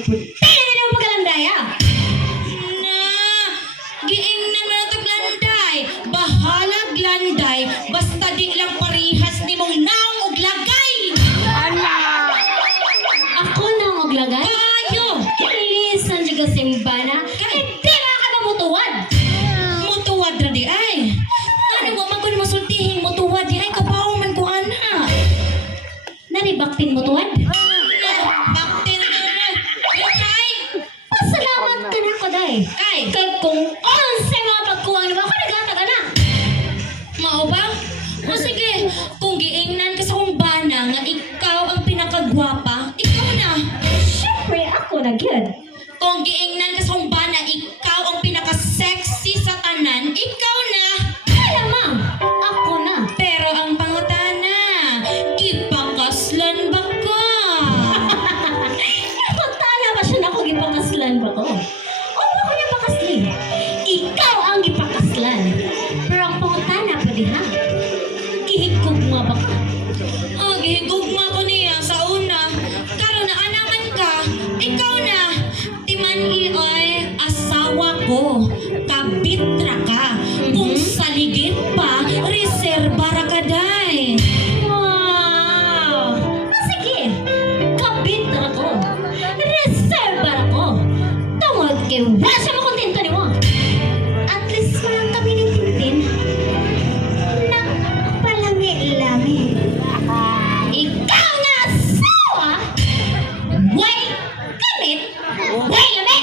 Pwede na mo pagkalandaya. Na, giing na mo ito glanday. Bahalag glanday, basta di lang parihas ni mong naong og lagay. Ako na maglagay. Kayo, Ilisan siya simbana. Hindi makakamutuwad. mutuwad na di ay. Ano mo man kung masultihin mutuwad di ay kapaong man ko ana. Naribaktin mo tuwad. Baktin na na. Yatay. Pasalamat ka na ko, day. Kay, Kay kung onse mga pagkuwang naman ako, nagataga na. mao ba? O sige, kung giingnan ka sa kumbana nga ikaw ang pinakagwapa, ikaw na. Siyempre, ako na gyud. Kung giingnan ka sa kumbana, ikaw ang pinaka-sexy sa tanan, ikaw na. Alamang, ako na. Pero ang pangutana, ipakaslan ba ka? Napagtala ba siya na ako gipakaslan ba ko? O ako niya pakaslan. Ikaw ang gipakaslan. Pero ang pangutana pa di ha? Gihigkog mo ba ka? Oh, gihigugma ko niya sa una. Karon na anaman ka, ikaw na. Timan ioy, asawa ko. Kabitra ka. Kung saligid pa, reserba ra ka day. Wow! Sige, kabit na ako. Reserva ako. Tungod kay wasa mo kontento ni mo. At least walang kami ni Tintin. Nang palangi-lami. Ikaw na asawa! Way kamit! Way lami!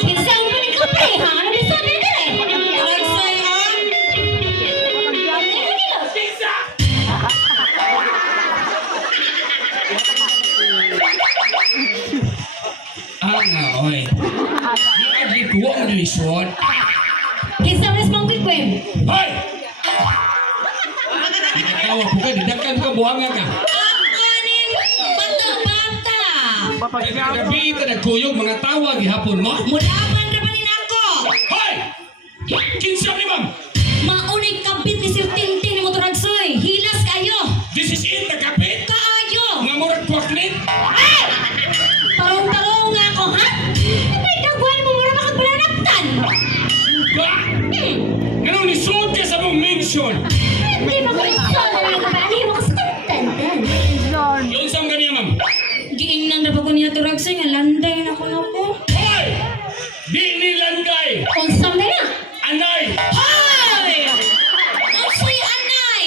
Kinsa mo ni ko pre, ha? Ano ni sabi ka eh? Nagsay on. Oy. Di agli tuwa mo ni lisod. Kinsa mo ni smang quick-web? Hoy! Ikaw po ka, didakan ka, buhanga ka. Kanin, bata-bata. Gabi ito nagkuyog, mga tawag, ihapon mo. Mulaman na ba ni nako? Hoy! Kinsa ni ma'am? Maunig kabit ni Sir Tintin ni Motoragsoy. Hilas kayo. This is it, nagkapit. Kaayo. Nga murag kwaklit. Tarong-tarong nga ako, ha? May kagwal mo mura makagbulanaktan. Ba? Ganun, lisod ka sa mong mention. Hindi mo ko ito na lang ba? Hindi mo kasi tantan. Yung saan ganyan, ma'am? Giingnan na ba ko niya Toragsoy nga landay na ko na ko. Hoy! Di nilanday! Unsam na na. Anay! Hoy! Asoy anay!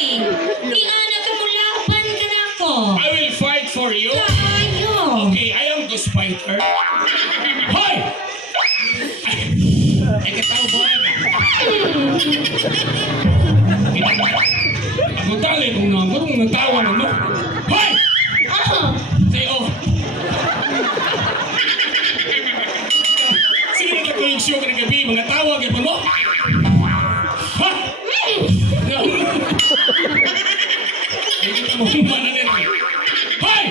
Ni ana ka mulaban ka na ko. I will fight for you. Kaayo. Okay, I am the fighter. Hoy! Ay, katawa ba yan? Ako tali kung number, kung natawa na mo. Hoy! Say, oh. Sige na ko yung show ka ng gabi, mga tawag, yan pa mo? Ha? Ay, kita mo humana na rin. Hoy!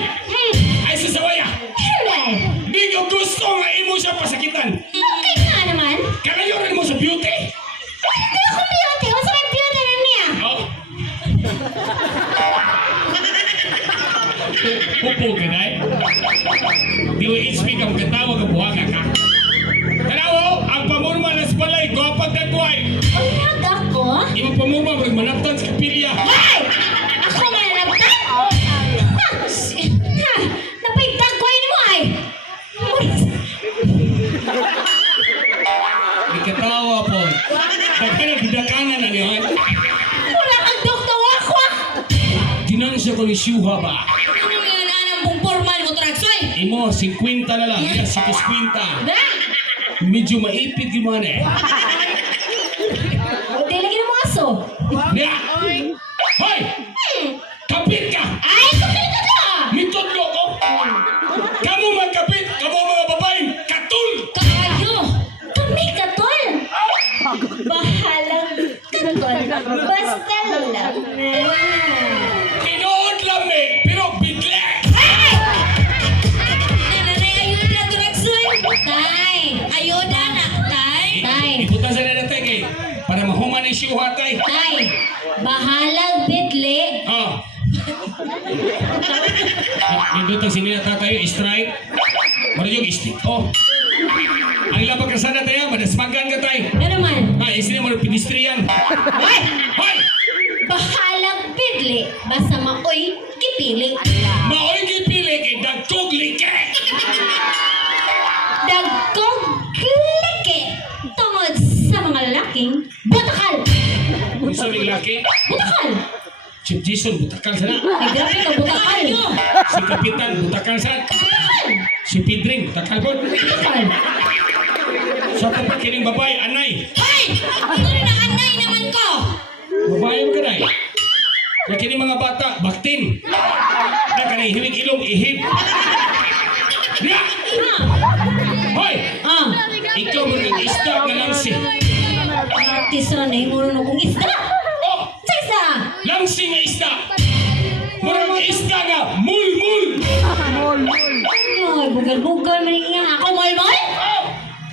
Ay, sasawaya! Hilay. Di ko gusto nga imo siya pasakitan. Okay nga naman. Kalayo rin mo sa beauty. Hindi ako beauty. Usa may beauty na niya. Oh. Pupo ka na eh. Di mo HP ka magkatawag ang buhaga ka. Tanawo, ang pamurma na sa balay, gwapag dagway. Unyag ako? Imo pamurma, magmanaptan sa kapilya. Hey! Ako mananagtan? Ha! Napaytagway ni mo ay. Di katawa po. Daghan didakanan na niyan. Wala kang doktor ako. Ginan siya ko ni Shuha ba? Ano yan anang pong forma ni Motoragsoy? Imo, 50 na lang. Yes, 50. Na? Medyo maipit gimana eh. Buti lagi ng mga aso. Nya! Hoy! Kapit ka! Ay, kapit ka na! Mitodlo ko! Kamu magkapit! Kamu mga babaeng katul! Kaayo. Kami katol. Bahalang katol. Basta lang. Tinood lang eh, pero bigla! Nanay, ayun na Toragsoy. Tay, ayuda na, tay. Tay. Ibutan sa nadatay kay para mahuman ang siyuhatay. Tay. Bahalang bidli. Oh, Nindot ang sinilata tayo, strike. Mara yung stick. Oh. Ang ilang pagkasada tayo, madasmagan ka tayo. Ano man? Ha, isini mo ng pedestrian. Hoy! Hoy! Bahalag bidli, basta maoy kipili. Maoy gipili kay dagkog like. Dagkog klike tungod sa mga lalaking butakal. Gusto ng laki. Butakal! Si Jason, butakal sana. Ay, grabe ka, butakal! Si Kapitan, butakal sana. Si Pidring, butakal po. Butakal! Sa tapat kining babae, anay. Hoy! Ano na anay naman ko? Babae mo kanay. Na kining mga bata, baktin. Na kanay hiwig ilong, ihip. Diya! Hoy! Ah! Ikaw mo ng isda na langsi. Tisra na yung muna kong isda! Oh! Sa isda! Langsi nga isda! Murang isda nga, mul-mul! Ay, bugal-bugal, maninga ako, mol-mol! Oh!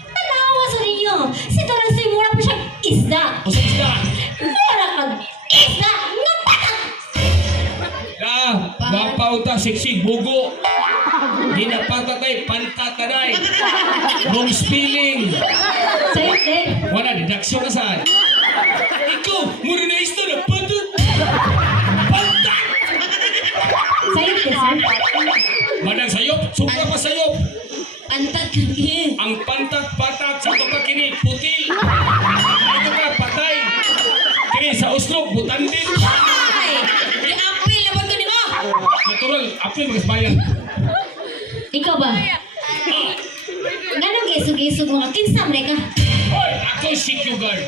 Tanawa sa ninyo! Si Torang Simura pa siyang isda! O sa isda! Mura kag isda! Nga patak! Mapauta, sexy, bugo. Di na patatay, pantatanay. Wrong spelling. Sa'yo, Ted! Wala, didaksyon na saan. Ikaw, muna na isda na patat. Pantat! Sa'yo, Ted, sir! Manang sayop, suka pa sayop. Pantat lagi. Ang pantat, patat, sa ito pa kini, putil. Ito ka, patay. Kini sa uslog, butandin. Ay! I-apil na ba ito nito? Natural, apil magasbayan. Ikaw ba? Ganong gisog-gisog mga kinsam na ka? Hoy, ako security guard.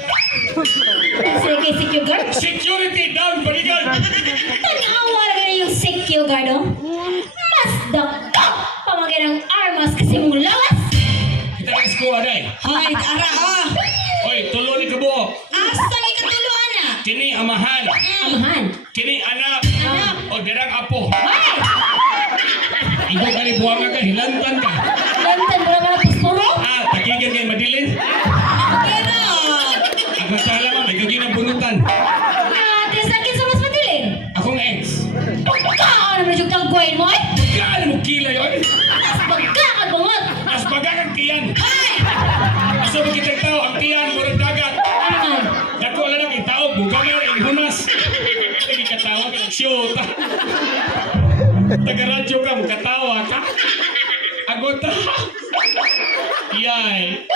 Sir kay secure guard? Security down, bodyguard. Tanawa na yung secure guard, oh! Mas dako! Pamagay ng armas kasi mong lawas! Kita ng school, aday. Hoy, ara oh! Hoy, tulo ni Kabo. Asa may katuluan na? Kini amahan. Amahan! Kini anak. Anak. O dirang apo. Ay! Ikaw ka ni buwanga ka, hilantan ka. Lantan mo naman ang pusturo? Tagigan kay madilin. Pero, Ang matala mo, may kagin ang bunutan. Tisakin sa mas madilin! Akong ex. Pagkaan naman yung kagwain mo, eh! Gaano mo kila yun? Mas pagkaan bungot! As bagang tiyan. ay! Aso mo kitang tao, ang tiyan, murag dagat. Ano man? Dako lang ang itaog, bugangan ang hunas. Hindi katawa ka, nagsiyota. Taga-radyo ka, mukatawa ka. Agota. Yay.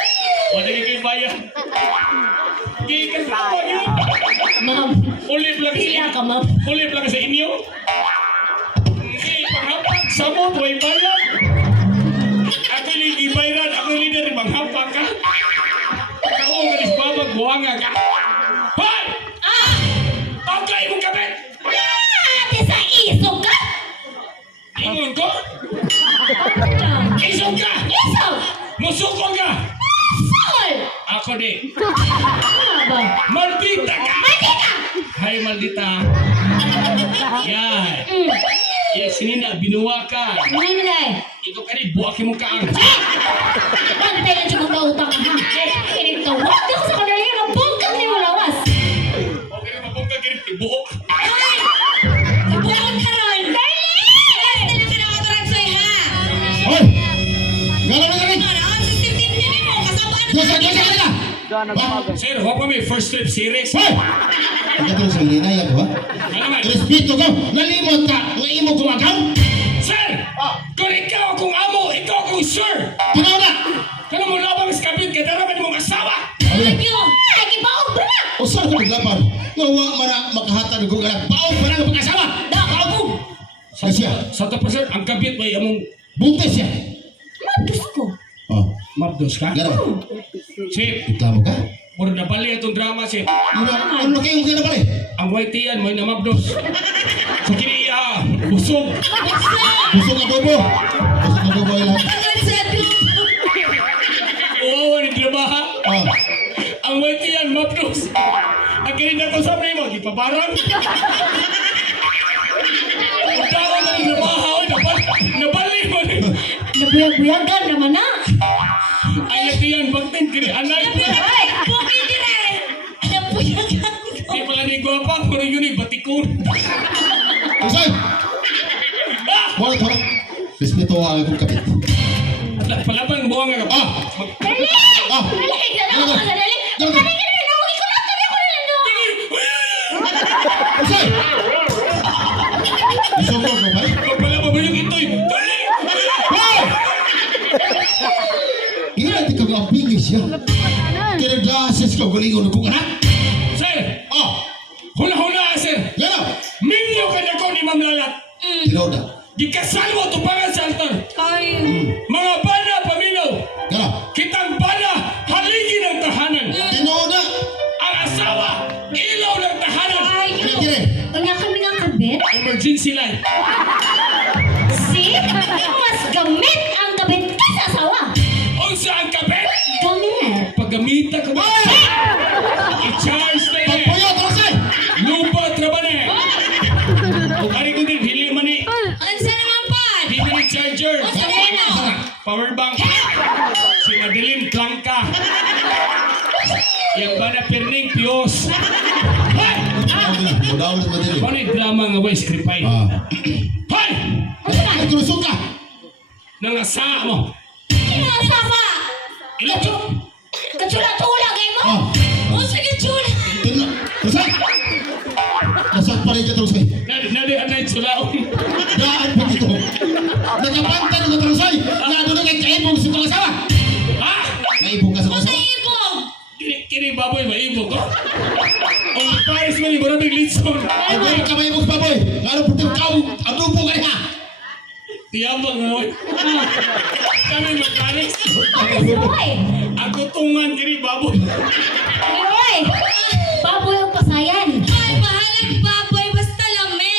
Wala ka kayo bayan. Hindi ka tawa yun. Ma'am, Ulip lang pila sa ka, ma'am. Ulip lang sa inyo. Hindi, panghapak. Samo, buhay bayan. Ako yung ibayran, ako yung leader, manghapak ka. Ako ang galis babag, buhanga ka. Hoy! Okay mo kabit! Ate sa isog ka! Ingon ko? Ano lang? Isog ka! Isog! Musukol ka! Sakol! Ako di. Ano ba? Maldita ka! Maldita! Hay, maldita. Yan. Mm. Yes, sinina, binuwa ka. Ano mo na Ikaw ka rin, buwaki mo kaang. Bantay na siya kung utang ka, ha? Initawag ako sa kanila yung nabungkag ni mo lawas. Okay na mabong ka ganit, buhok. Ay! Nabuhan ka ron! Alas na lang kinakaturan sa'yo, ha? Hoy! Gano'n na rin! Ano, ang system din niya mo, kasabaan Diyan sa kanila! Sir, huwag pa may first trip series. Hoy! Ang gatong sa linay ako, ha? Ano man? Respeto ko! Nalimot ka! Nga imo kumagaw! Sir! Kung ikaw akong amo, ikaw akong sir! Tinaw na! Kano mo labang sa kabit, kaya daraman mong asawa! Ayun! Ay, kibaog ba na? Usan ko naglaban! Nawa man na makahatag ko ka na! Baog pa lang ang pag-asawa! Baog ko! Sa siya! Sa tapos sir, ang kabit may among Buntis siya! Mabdos ko. Oh, mapdos ka. gano'n. Sir, Reklamo ka? mura na bali itong drama, sir. Ano kayo kaya na pala? Ang white yan, may namabdos. So kini, busog. Gusto ka bobo! Gusto ka bobo lang. Tagal sa dupo! Oo, naglabaha. Oh, Ang white yan, mapdos. Ang kini na ko sa mo, ipabarang. Ang tawag na naglabaha, nabali mo. Nabuyag-buyagan naman na. Ang white yan, baktin, kini anay. Ay! Bukid din eh! Napuyagan ko! Di pala ni Guapa, pero yun ay batikon. Usay! ang akong kapit. Palabang buwang nga ka. Ah! Dali! Ah! Dali! Dali! Ano ba? Dali! Ano ba? Dali! Dali! Ikaw na! Tabi ako na lang doon! Usay! Isoko ko ba? Palabang mo yung ito'y. Dali! Hoy! Ina di ka ang bingis ya. Kaya glasses ka galingon ko anak. Sir! Ah! Hula-hula, sir! Yan na! Minyo ka na ko ni Ma'am Lalat. Tinoda. Gikasal mo ito pangan sa altar. Ay, Mga bana, paminaw. Yan na! Kitang bana, haligi ng tahanan. Tinoda! Ang asawa, ilaw ng tahanan. ay, Kire! Kanya kami nga kabit. Emergency light. See? Mas gamit ang kabit kaysa asawa. Unsa ang kabit? Gamit. Paggamita ka ba? I-charge na eh. Pagpuyo! Tarasay! Lupa, trabane. Kung ari ko din, hili man eh. ansa naman pa? Hili charger. Ansa na? Power bank. Si Madeline Blanca. Yang bana pirning pios. Hoy! Mudaw na madali. Ano yung drama nga ba scripay? Ah. Hoy! Ay, kulusok ka! Nangasa mo. Kinasama! Ilo. Katsula-tula kayo mo. Ah! O, sige, chula! Tina! Tarasay! Nasaan pa rin ka Tarasay? Nadi anay sulaong. Daan pa dito! Nakapanta ng Tarasay! Lalo na kay kaibong sa pangasawa! Ha? Naibong ka sa O, sa pangasawa? ibong! Kini baboy maibo ko. Ang pares man yung maraming litson. Ang gawin ka maibong sa baboy! Lalo po tayo kau! Ang lupo ka niya! Tiyabang mo. Kami mekanik. Hoy! Ako tungan kini baboy. Hoy! Baboy ang pasayan. Ay, bahalag baboy, basta lame!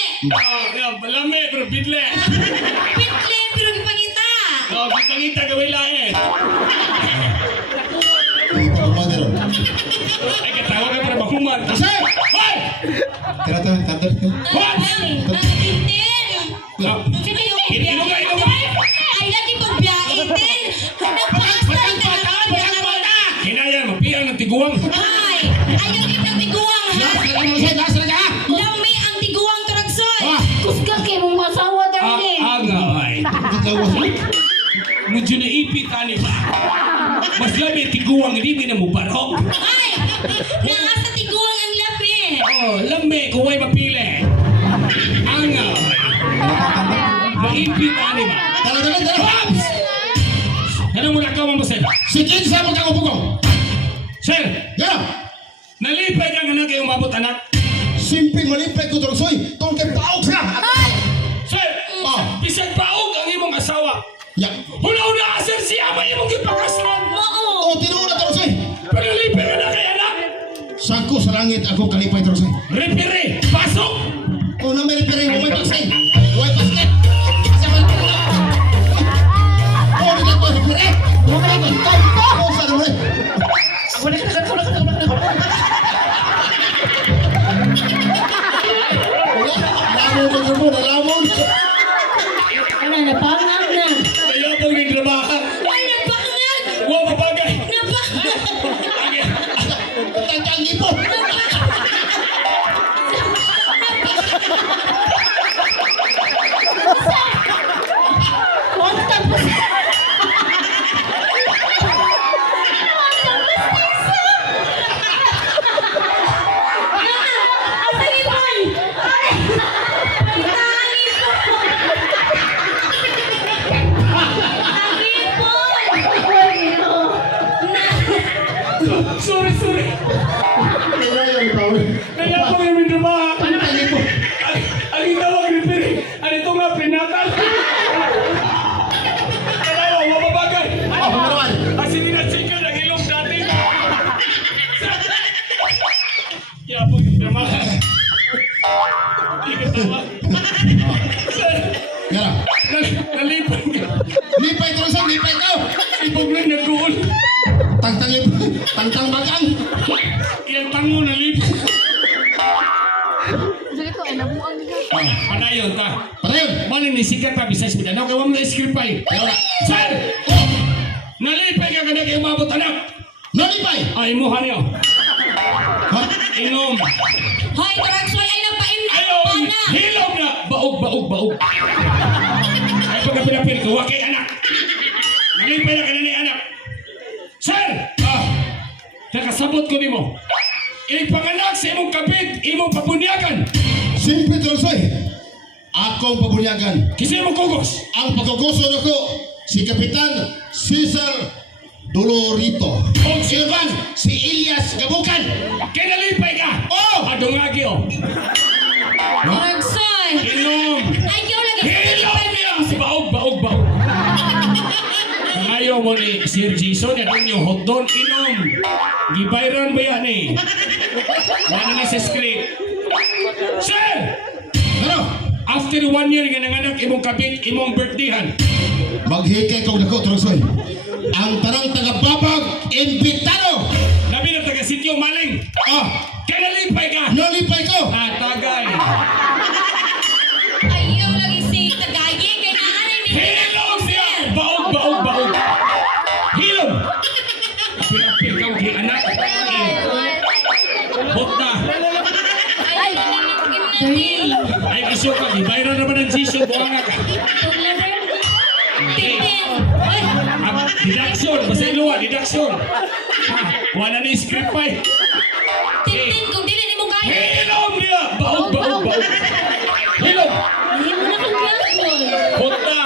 Lame, pero bidle. Pitle, pero gipangita! Pangita gawin lain. Ito ang mother. Ay, katawa ka para mahuman. Tarasay! Hoy! Tara, tara, tandar ka. Ang tintin! Ino ka. Ay, lagi pagbiyaitin! Nagpakasal na lang! Hinaya, mapiang ng tiguang. Ay, ay, lagi ng tiguang, ha? Last na kami Tarasay! Last na ka! Lami ang tiguang turagsoy! Ah! Kusga kayo mong asawa, darling. Aga, ay. Nagkawas mo? Medyo naipit, ani ba? Mas labi tiguang, hindi mo na mo barok. Ay! Nasa tiguang ang labi! Oh, lambe, kuway mapili. Anga, ay. Maipit, ani ba? Tara, tara, tara! Pops! Ano mo na ka, sir? Si Kinsa mo kang upugong! Sir, Yan! nalipay ka nga na kayong mabot, anak. Simping malipay ko Tarasay! Tungkol kay paok siya! Sir, bisag paog ang imong asawa. Yan! Hula-hula, sir, siya may imong ipakaslan. Oo! O, tinuuna Tarasay! Pero nalipay ka na kay anak. Sangko sa langit ako kalipay Tarasay! Repere, pasok! O, na may repere, humay pagsay! Humay basket! Sa mga O, hindi ko repere! Humay basket! O, saan mo rin? Ako na ka Lamon mo, nalamon! Ano, napangag na. Kaya pang nagtrabaha. Ay, napakangag! Wow, mabagay. Napakangag! Tangkang ipo! Huwag tapos. Ang talipon! Sorry. Kaya pang nagtrabaha. Tangkang ipo! Ang itawag repere. Ano ito nga, prenatal? Kaya, mababagay. Oh, marawan! Kasi dinasikan ang ilong dati. Kaya pang nagtrabaha. Hindi ka tawa. Sir, Yan! nalipay ka. Lipay Tarasay! Lipay ka! Ibog na nag-uul. Tangtang ipo! Tangtang bagang! Iyang tango nalipay. Dito ay nabuang niya. Panayon ta. Parayon! Mana ni sikat pa bisay sa Mindanao kay wala na script pa eh. Kaya wala! Sir, Oh! nalipay ka kada kay umabot anak. Nalipay! Ay mo hanyo. Ha? Inom. Hoy, turagsoy! Ay, napaim na! Ayaw, Pana! hilom na. Baog. Ay pagkapilapil ko, wakay anak. Nalipay na ka na ni anak. Sir! Nakasabot ko ni mo. Ipanganak sa imong kapit, imong pabunyagan. Simple Tolsoy. Akong pabunyagan. Kasi imong kugos. Ang pagkukuson ako, si Kapitan Cesar Dolorito. O Silvan, si Ilyas Gabukan. kinalipay ka. Oh! Adungagi o. Ragsoy! Inom. Ayaw lagi sa Hilom talipan niya. mo. Baog. Ngayon mo ni Sir Jason, yan yung hotdon, inom. Gibayran ba yan eh? Wala na sa script. Sir! Ano? After 1 year nga nanganak imong kabit, imong birthdayhan. Maghikay kong dako, Tolsoy. Ang tarang tagababag, imbitado. Labi na taga sityo maling. Kinalipay ka. Nalipay ko. Tagay. Ayaw lagi si Tagaye. Kaya naanay ni Hilom niya. Baog. Hilom. Apil ka kay anak. Hot na. Darling. Ay iso ka. Gibayran naman ang Jason. Buwanga ka. Deduction. Basta iluwa. Deduction. Wala na yung script pa eh. Tintin kung dili ni mo kaya. Hilom niya. Baog. Hilom. Ayaw mo na kang gagawin. Punta!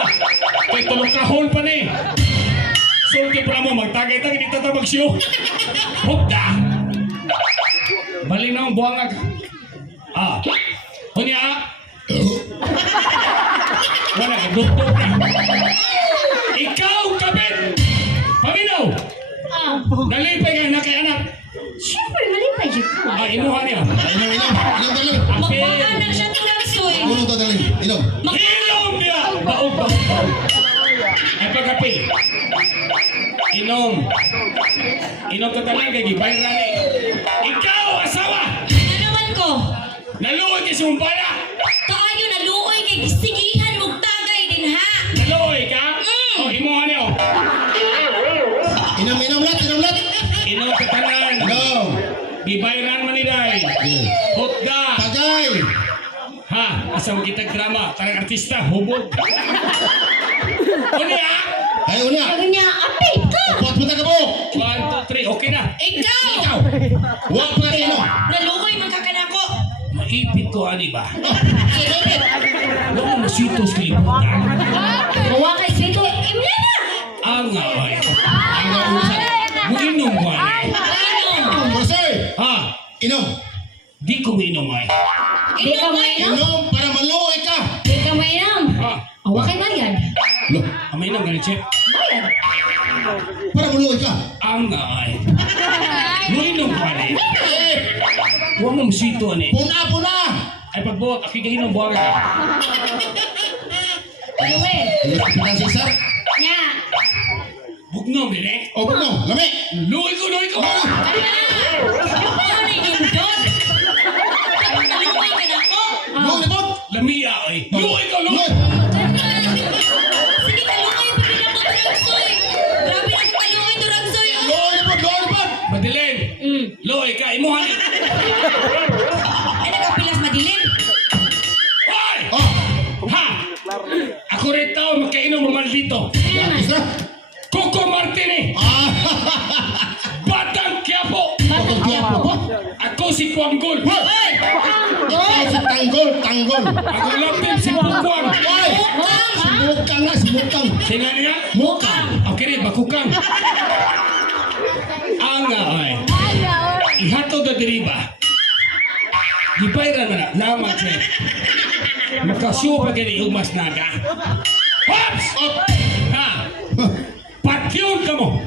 Kay tulong kahon pa ni. Sulti pa mo, magtagay-tagay, di tatabag siyo. Punta! Bali na ang buwangag. Hunya! Wala ka, doktor ka. Ikaw, kabit! Paminaw! Nalipay ka na kay anak. Siyempre, malipay siya ko. Inuha niya. Inom dali. Magpaan na siya ng Ragsoy. Inom to dali. Inom. Ilom niya! Baog. Ay pagkapil. Inom ka talang kay gibay na ni. Ikaw, asawa! Ano naman ko? Naluoy kay sumpala! Kaayo na luoy kay sigihan mong tagay din ha. Naluoy ka? Imuha niyo. Inom lat. Inom ka talang. Inom. Gibayran man ni Day. Hotda. Tagay. Ha? Asam kita drama. Karang artista. Hubog. Unya! Ay, una. Sabi niya, apit ka. Upat mo tagabo. 1, 2, 3. Okay na. Ikaw! Huwag pa rin inom. Naluoy man kakanako. Maipit ko, ani ba? Silipit. Huwag mo masitos kay ibutan. Gawa kay Sito, imla na. Angay. Muinom ko, ani. Ano? Tolsoy. Ha? Inom. Di ko minom, ay. Di ka mainom. Inom para maluoy ka. Di ka mainom. Ha? Awa kay Mayan. Lo, Aminom, ganit siya. Mayan. para maluoy ka. Angay. Muinom ko, ani. Eh, Huwag mo masito, ani. puna. Ay pagbuhat, akigahin ng buwaga ka. Ano eh? Inom Kapitan Cesar. Nya. Bugnom, din eh. O, no, lami. Luoy ko! Ano ni Indon? Naluoy ka na ako. Luoy lipot. Lamia, ay. Luoy ko! Luoy. Sige, taluoy. Pagkina mo ito, Ragsoy. Grabe na kung taluoy ito, Ragsoy. Luoy lipot. Madilim! Luoy ka! Imuhan! Ay, nakapilas madilim. Hoy! Oh, Ha! Ako rin tao magkainom ng maldito. isa. Coco Martini! Batang Quiapo! Batang Quiapo. Ako si Kuanggol! Hoy! Ikaw si Tanggol. Ako lapim si Pukwang! Hoy! Si Mukang. Sino niya? Mukang. Okay rin, bakukang! Anga, ay. Ihatod na diriba. Gibayran na lamat siya. Makasyo pa gani umas naga. Hops! Op. Ha! Patyong ka mo!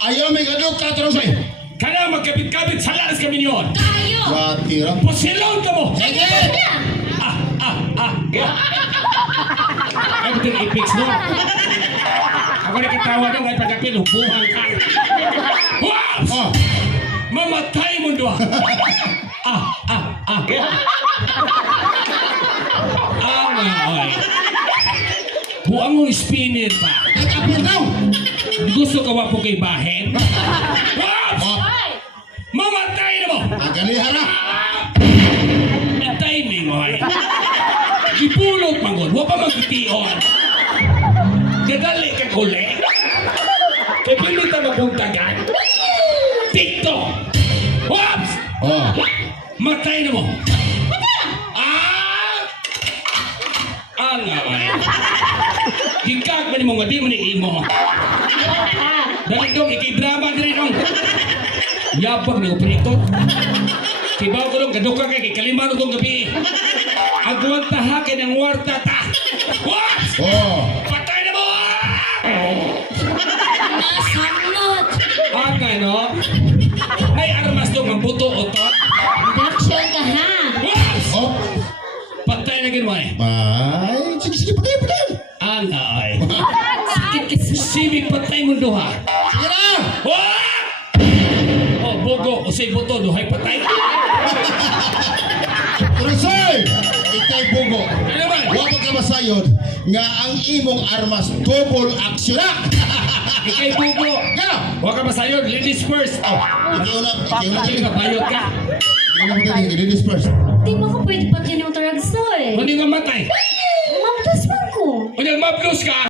Ayaw may gadok ka, Tolsoy. Kana magkabit-kabit sa lalas kami niyon! Kayo. Batira. Pusilong ka mo! Sige! Ay, buti na i-fix no? Ako na kitawa doon ay pagkapil, hubuhan ka! Hops! Oh, Mamatay mo doon! Ay! Buang mo spinner pa! nag-appear daw. Gusto ka wa po kay bahen? Hops! Oh, Mamatay na mo! nagalihara. Timing mo ay. Gipulot man gud, wa pa magtitiyon. TikTok. Whoops! Oh. Matay na mo. Ah! Ang away. Hingkag ba ni mo nga di mo ni imo? Dali dong, ikidrama diri dong. Yapag ni operito. Kibaw ko dong, gaduka kay kalima no dong gabi. Agwan tahakin ang warta ta. Whoops! Oh. Patay na mo! Nasamot. Angay no? May armas dong ang buto otot. Production ka ha. Whoops! Oh. Patay na gin mo eh. Ay, sige, patay, patay. Angay. Sakit kasi. Simi patay mo duha. Sige na! Wah! Oh, bogo, usay buto, duhay patay. Turisay! Ikay bugo. Ano ba? Huwag ka masayod nga ang imong armas double action na! Ikay bugo. Gana! Huwag ka masayod, ladies first. Oh, Ikaw na, hindi ka bayot ka. ladies first. Di ba ko pwede pati yung taragsoy? Hindi nga matay. Mabdas man ko. Kung mablos ka,